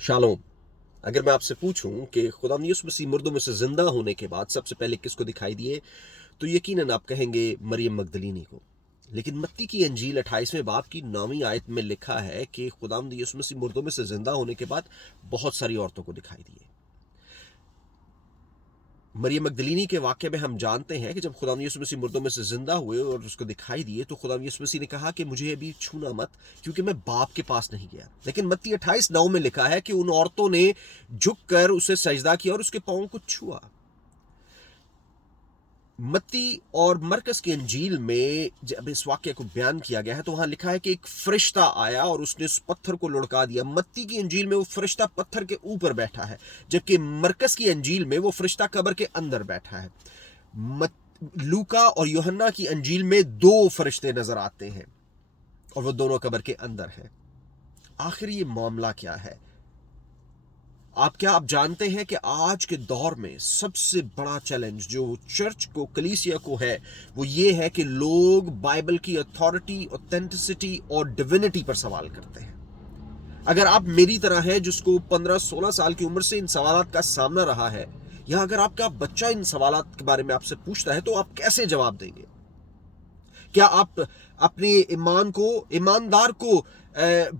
Shalom. अगर मैं आपसे पूछूं कि खुदा यीशु मसीह मुर्दों में से जिंदा होने के बाद सबसे पहले किसको दिखाई दिए, तो यकीनन आप कहेंगे मरियम मगदलीनी को। लेकिन मत्ती की अंजील 28वें बाब की 9वीं आयत में लिखा है कि खुदावंद यीशु मसीह मुर्दों में से जिंदा होने के बाद बहुत सारी औरतों को दिखाई दिए। मरियम मगदलीनी के वाक्य में हम जानते हैं कि जब खुदावंद यीशु मसीह मुर्दों में से जिंदा हुए और उसको दिखाई दिए, तो खुदावंद यीशु मसीह ने कहा कि मुझे अभी छूना मत, क्योंकि मैं बाप के पास नहीं गया। लेकिन मत्ती 28:9 में लिखा है कि उन औरतों ने झुककर उसे सजदा किया और उसके पांवों को छुआ। मत्ती और मरकस की अंजील में जब इस वाक्य को बयान किया गया है, तो वहां लिखा है कि एक फरिश्ता आया और उसने उस पत्थर को लुढ़का दिया। मत्ती की अंजील में वो फरिश्ता पत्थर के ऊपर बैठा है, जबकि मरकस की अंजील में वो फरिश्ता कब्र के अंदर बैठा है। लूका और यूहन्ना की अंजील में दो फरिश्ते नजर आते हैं और वो दोनों कब्र के अंदर हैं। आखिर ये मामला क्या है? आप जानते हैं कि आज के दौर में सबसे बड़ा चैलेंज जो चर्च को, कलीसिया को है, वो ये है कि लोग बाइबल की अथॉरिटी, ऑथेंटिसिटी और डिविनिटी पर सवाल करते हैं। अगर आप मेरी तरह है जिसको 15-16 साल की उम्र से इन सवालात का सामना रहा है, या अगर आपका बच्चा इन सवालात के बारे में आपसे पूछता है, तो आप कैसे जवाब देंगे? क्या आप अपने ईमानदार को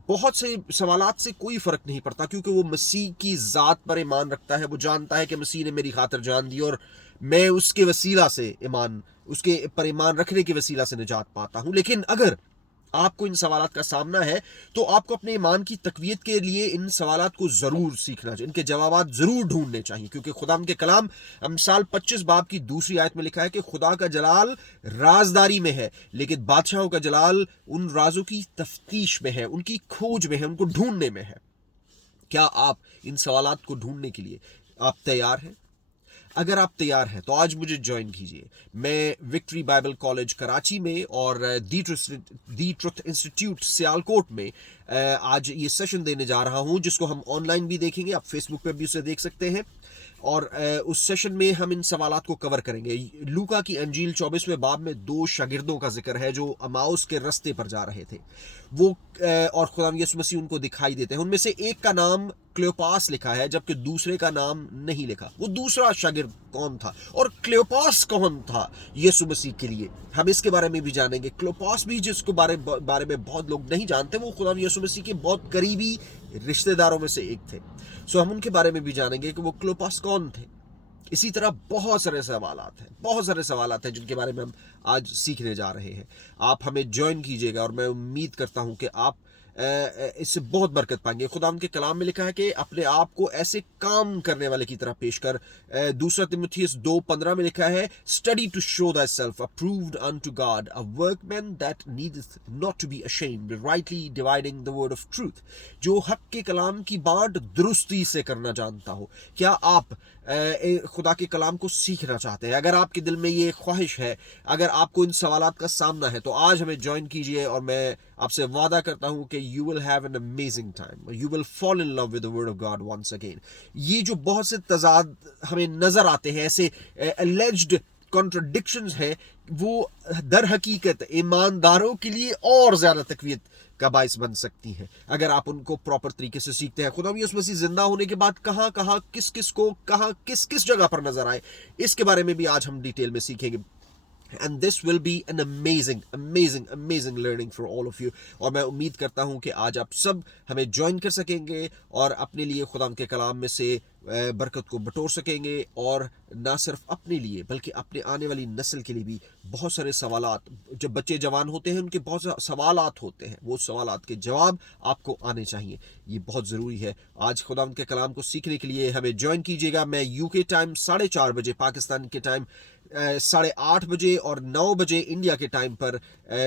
बहुत से सवालात से कोई फर्क नहीं पड़ता, क्योंकि वो मसीह की जात पर ईमान रखता है। वो जानता है कि मसीह ने मेरी खातिर जान दी और मैं उसके वसीला से उसके पर ईमान रखने के वसीला से निजात पाता हूं। लेकिन अगर आपको इन सवालात का सामना है, तो आपको अपने ईमान की तकवीत के लिए इन सवालात को जरूर सीखना चाहिए, इनके जवाब जरूर ढूंढने चाहिए, क्योंकि खुदा के कलाम अमसाल 25 बाब की 2री आयत में लिखा है कि खुदा का जलाल राजदारी में है, लेकिन बादशाहों का जलाल उन राजों की तफ्तीश में है, उनकी खोज में है, उनको ढूंढने में है। क्या आप इन सवालात को ढूंढने के लिए आप तैयार हैं? अगर आप तैयार हैं तो आज मुझे ज्वाइन कीजिए। मैं विक्ट्री बाइबल कॉलेज कराची में और दी ट्रुथ इंस्टीट्यूट सियालकोट में आज ये सेशन देने जा रहा हूं, जिसको हम ऑनलाइन भी देखेंगे। आप फेसबुक पे भी उसे देख सकते हैं। और उस सेशन में हम इन सवालात को कवर करेंगे। लूका की अंजील 24वें बाब में 2 शागिर्दों का जिक्र है जो अमाउस के रास्ते पर जा रहे थे। वो और खुदा यीशु मसीह उनको दिखाई देते हैं। उनमें से एक का नाम क्लियोपास लिखा है, जबकि दूसरे का नाम नहीं लिखा। वो दूसरा शागिर्द कौन था और क्लियोपास कौन था यीशु मसीह के लिए, हम इसके बारे में भी जानेंगे। क्लियोपास भी जिसको बारे में बहुत लोग नहीं जानते, वो खुदा यीशु मसीह के बहुत करीबी रिश्तेदारों में से एक थे। सो हम उनके बारे में भी जानेंगे कि वो क्लियोपास कौन थे। इसी तरह बहुत सारे सवालात हैं जिनके बारे में हम आज सीखने जा रहे हैं। आप हमें ज्वाइन कीजिएगा और मैं उम्मीद करता हूं कि आप इससे बहुत बरकत पाएंगे। खुदा उनके कलाम में लिखा है कि अपने आप को ऐसे काम करने वाले की तरह पेश कर। 2 तिमुथियुस 2:15 में लिखा है, study to show thyself approved unto God, a workman that needeth not to be ashamed, rightly dividing the word of truth। जो हक के कलाम की बात दुरुस्ती से करना जानता हो। क्या आप खुदा के कलाम को सीखना चाहते हैं? अगर आपके दिल में ये ख्वाहिश है, अगर आपको इन सवालात का सामना है, तो आज हमें ज्वाइन कीजिए और मैं आपसे वादा करता हूं कि you will have an amazing time, you will fall in love with the word of God once again. ये जो बहुत से तजाद हमें नजर आते हैं, ऐसे एलिज्ड कॉन्ट्रडिक्शंस है, वो दर हकीकत ईमानदारों के लिए और ज्यादा तकवीत का बाइस बन सकती हैं, अगर आप उनको प्रॉपर तरीके से सीखते हैं। खुदा यीशु मसीह जिंदा होने के बाद कहां किस किस जगह पर नजर आए, इसके बारे में भी आज हम डिटेल में सीखेंगे। And this will be an amazing learning for all of you। और मैं उम्मीद करता हूं कि आज आप सब हमें ज्वाइन कर सकेंगे और अपने लिए खुदा के कलाम में से बरकत को बटोर सकेंगे, और ना सिर्फ अपने लिए बल्कि अपने आने वाली नस्ल के लिए भी। बहुत सारे सवालात, जब बच्चे जवान होते हैं उनके बहुत सारे सवालात होते हैं, वो सवालात के जवाब आपको आने चाहिए। ये बहुत ज़रूरी है। आज खुदा के कलाम को सीखने के लिए हमें ज्वाइन कीजिएगा। मैं यूके टाइम 4:30 बजे, पाकिस्तान के टाइम 8:30 बजे और 9 बजे इंडिया के टाइम पर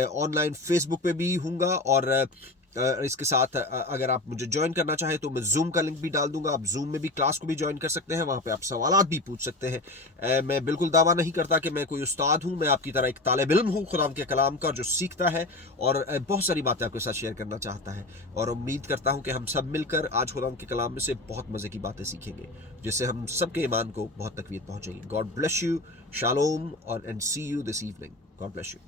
ऑनलाइन फेसबुक पे भी हूँगा। और इसके साथ अगर आप मुझे ज्वाइन करना चाहें तो मैं जूम का लिंक भी डाल दूंगा। आप जूम में भी क्लास को भी ज्वाइन कर सकते हैं, वहाँ पे आप सवालात भी पूछ सकते हैं। मैं बिल्कुल दावा नहीं करता कि मैं कोई उस्ताद हूँ, मैं आपकी तरह एक तालिब इल्म हूँ खुदा के कलाम का, जो सीखता है और बहुत सारी बातें आपके साथ शेयर करना चाहता है। और उम्मीद करता हूँ कि हम सब मिलकर आज खुदा के कलाम में से बहुत मज़े की बातें सीखेंगे, जिससे हम सबके ईमान को बहुत तकवीत पहुँचेगी। गॉड ब्लेस यू, शालोम, और and see you this evening. God bless you.